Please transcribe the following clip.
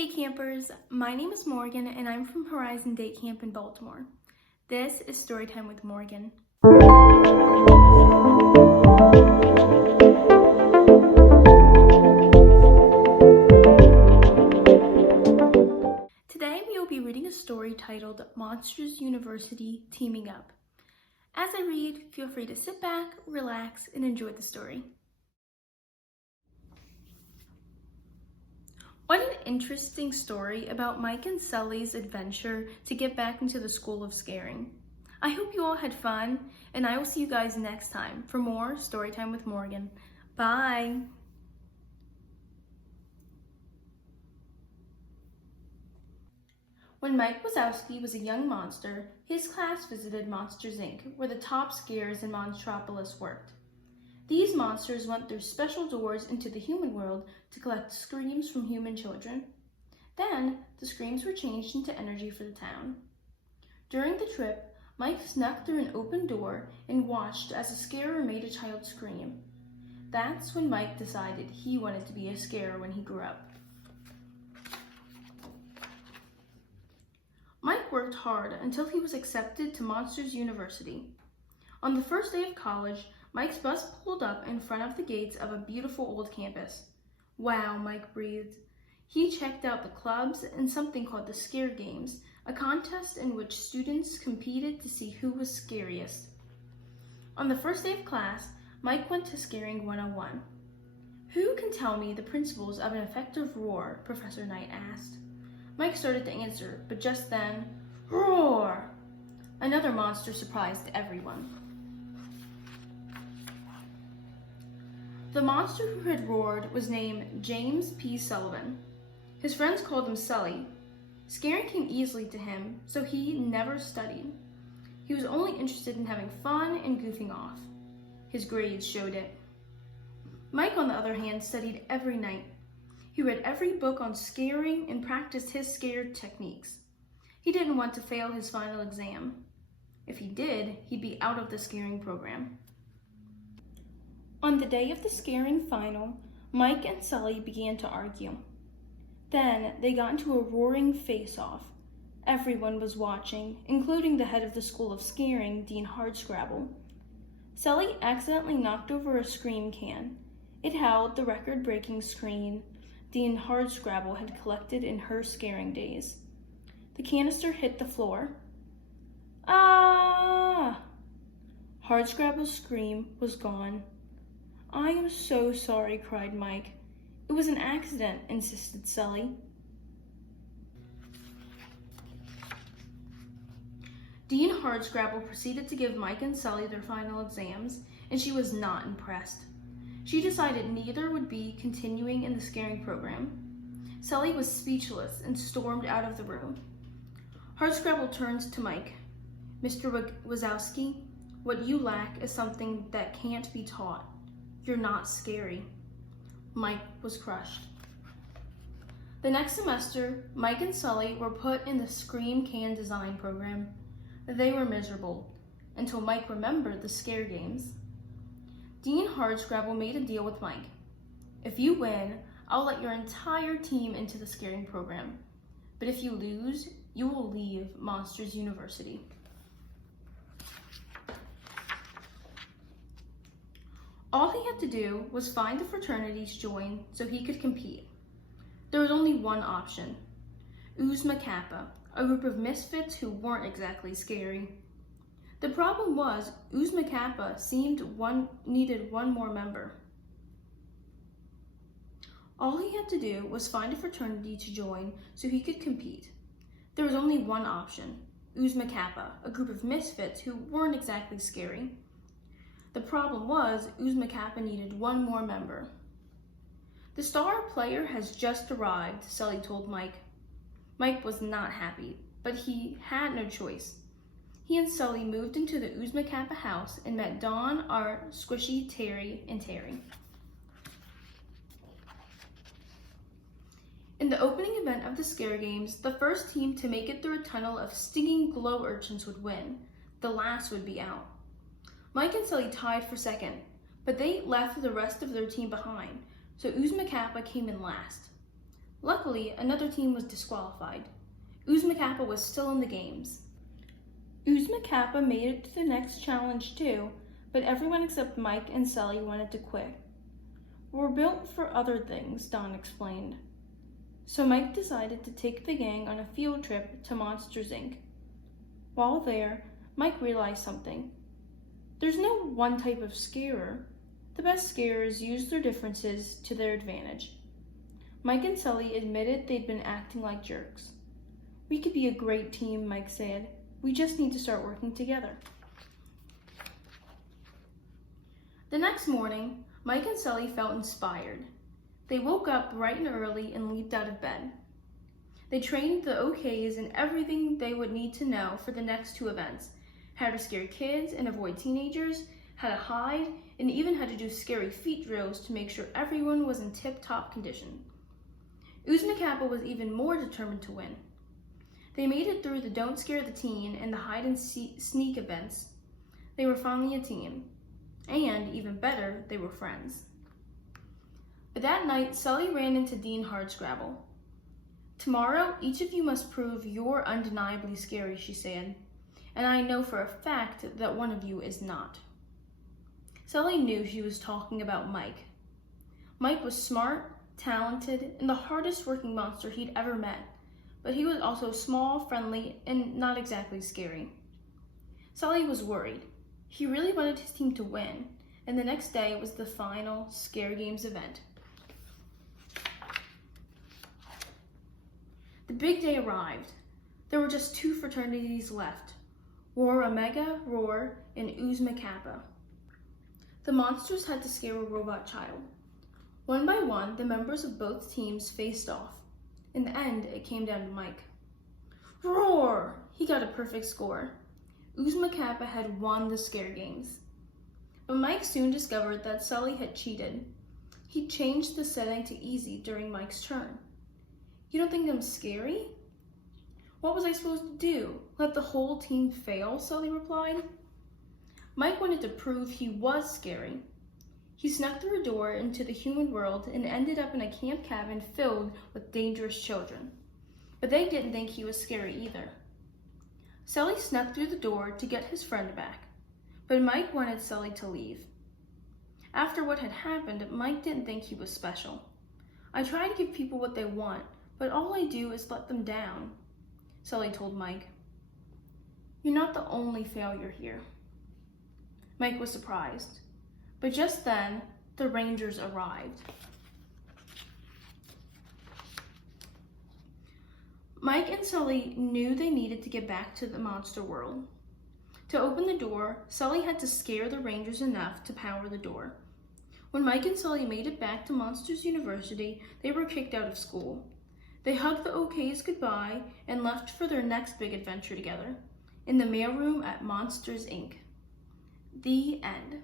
Hey campers, my name is Morgan and I'm from Horizon Day Camp in Baltimore. This is Storytime with Morgan. Today we will be reading a story titled Monsters University Teaming Up. As I read, feel free to sit back, relax, and enjoy the story. What an interesting story about Mike and Sully's adventure to get back into the School of Scaring. I hope you all had fun, and I will see you guys next time for more Storytime with Morgan. Bye! When Mike Wazowski was a young monster, his class visited Monsters, Inc., where the top scarers in Monstropolis worked. These monsters went through special doors into the human world to collect screams from human children. Then, the screams were changed into energy for the town. During the trip, Mike snuck through an open door and watched as a scarer made a child scream. That's when Mike decided he wanted to be a scarer when he grew up. Mike worked hard until he was accepted to Monsters University. On the first day of college, Mike's bus pulled up in front of the gates of a beautiful old campus. Wow, Mike breathed. He checked out the clubs and something called the Scare Games, a contest in which students competed to see who was scariest. On the first day of class, Mike went to Scaring 101. Who can tell me the principles of an effective roar? Professor Knight asked. Mike started to answer, but just then, roar! Another monster surprised everyone. The monster who had roared was named James P. Sullivan. His friends called him Sully. Scaring came easily to him, so he never studied. He was only interested in having fun and goofing off. His grades showed it. Mike, on the other hand, studied every night. He read every book on scaring and practiced his scare techniques. He didn't want to fail his final exam. If he did, he'd be out of the scaring program. On the day of the scaring final, Mike and Sully began to argue. Then they got into a roaring face-off. Everyone was watching, including the head of the School of Scaring, Dean Hardscrabble. Sully accidentally knocked over a scream can. It held the record-breaking scream Dean Hardscrabble had collected in her scaring days. The canister hit the floor. Ah! Hardscrabble's scream was gone. I am so sorry, cried Mike. It was an accident, insisted Sully. Dean Hardscrabble proceeded to give Mike and Sully their final exams, and she was not impressed. She decided neither would be continuing in the scaring program. Sully was speechless and stormed out of the room. Hardscrabble turned to Mike. Mr. Wazowski, what you lack is something that can't be taught. You're not scary. Mike was crushed. The next semester, Mike and Sully were put in the Scream Can Design program. They were miserable, until Mike remembered the Scare Games. Dean Hardscrabble made a deal with Mike. If you win, I'll let your entire team into the scaring program. But if you lose, you will leave Monsters University. All he had to do was find the fraternity to join so he could compete. There was only one option, Uzma Kappa, a group of misfits who weren't exactly scary. The problem was, Uzma Kappa needed one more member. All he had to do was find a fraternity to join so he could compete. There was only one option, Uzma Kappa, a group of misfits who weren't exactly scary. The problem was, Uzma Kappa needed one more member. The star player has just arrived, Sully told Mike. Mike was not happy, but he had no choice. He and Sully moved into the Uzma Kappa house and met Dawn, Art, Squishy, Terry, and Terry. In the opening event of the Scare Games, the first team to make it through a tunnel of stinging glow urchins would win. The last would be out. Mike and Sully tied for second, but they left the rest of their team behind, so Uzma Kappa came in last. Luckily, another team was disqualified. Uzma Kappa was still in the games. Uzma Kappa made it to the next challenge too, but everyone except Mike and Sally wanted to quit. "We're built for other things," Don explained. So Mike decided to take the gang on a field trip to Monsters, Inc. While there, Mike realized something. There's no one type of scarer. The best scarers use their differences to their advantage. Mike and Sully admitted they'd been acting like jerks. "We could be a great team," Mike said. "We just need to start working together." The next morning, Mike and Sully felt inspired. They woke up bright and early and leaped out of bed. They trained the OKs in everything they would need to know for the next two events: how to scare kids and avoid teenagers, how to hide, and even how to do scary feet drills to make sure everyone was in tip-top condition. Uzma Kappa was even more determined to win. They made it through the Don't Scare the Teen and the Hide and Sneak events. They were finally a team. And, even better, they were friends. But that night, Sully ran into Dean Hardscrabble. "Tomorrow, each of you must prove you're undeniably scary," she said. "And I know for a fact that one of you is not." Sully knew she was talking about Mike. Mike was smart, talented, and the hardest working monster he'd ever met, but he was also small, friendly, and not exactly scary. Sully was worried. He really wanted his team to win, and the next day was the final Scare Games event. The big day arrived. There were just two fraternities left: Roar Omega, Roar, and Uzma Kappa. The monsters had to scare a robot child. One by one, the members of both teams faced off. In the end, it came down to Mike. Roar! He got a perfect score. Uzma Kappa had won the Scare Games. But Mike soon discovered that Sully had cheated. He changed the setting to easy during Mike's turn. "You don't think I'm scary?" "What was I supposed to do? Let the whole team fail?" Sully replied. Mike wanted to prove he was scary. He snuck through a door into the human world and ended up in a camp cabin filled with dangerous children. But they didn't think he was scary either. Sully snuck through the door to get his friend back, but Mike wanted Sully to leave. After what had happened, Mike didn't think he was special. "I try to give people what they want, but all I do is let them down," Sully told Mike. "You're not the only failure here." Mike was surprised, but just then, the Rangers arrived. Mike and Sully knew they needed to get back to the monster world. To open the door, Sully had to scare the Rangers enough to power the door. When Mike and Sully made it back to Monsters University, they were kicked out of school. They hugged the OKs goodbye and left for their next big adventure together, in the mailroom at Monsters, Inc. The end.